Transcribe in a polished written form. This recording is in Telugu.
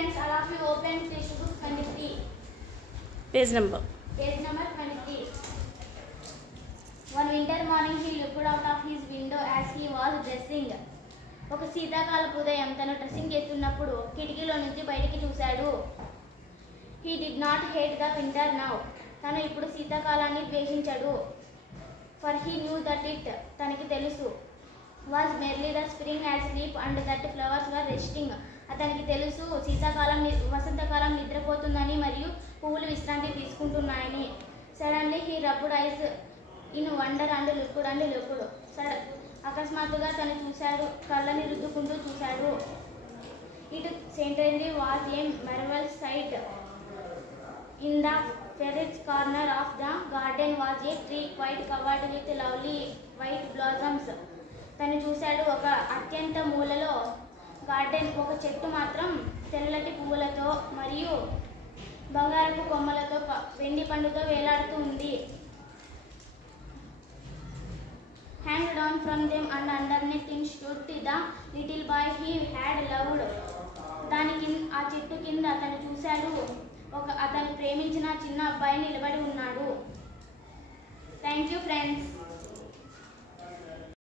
friends, all of you open textbook 23. Page number 23. One winter morning he looked out of his window as he was dressing. ఒక శీతాకాలపు ఉదయం తను డ్రెస్సింగ్ చేస్తున్నప్పుడు కిటికీలో నుంచి బయటికి చూశాడు. He did not hate the winter now. తను ఇప్పుడు శీతాకాలాన్ని ద్వేషించడు. For he knew that it, తనకి తెలుసు, was merely the spring had sleep and that flowers were resting. అతనికి తెలుసు శీతాకాలం వసంతకాలం నిద్రపోతుందని మరియు పువ్వులు విశ్రాంతి తీసుకుంటున్నాయని. Suddenly he rubbed eyes in wonder and looked. అకస్మాత్తుగా తను చూశాడు, కళ్ళని రుద్దుకుంటూ చూశాడు. It certainly was a marvelous sight. In the furthest corner of the garden was a tree quite covered with lovely white blossoms. తను చూశాడు, ఒక అత్యంత మూలలో గార్డెన్ ఒక చెట్టు మాత్రం తెల్లటి పువ్వులతో మరియు బంగారపు కొమ్మలతో వెండి పండుతో వేలాడుతూ ఉంది. Hanged down from them and underneath him stood the little boy he had loved. ఆ చెట్టు కింద అతను చూశాడు, అతను ప్రేమించిన చిన్న అబ్బాయి నిలబడి ఉన్నాడు. Thank you friends.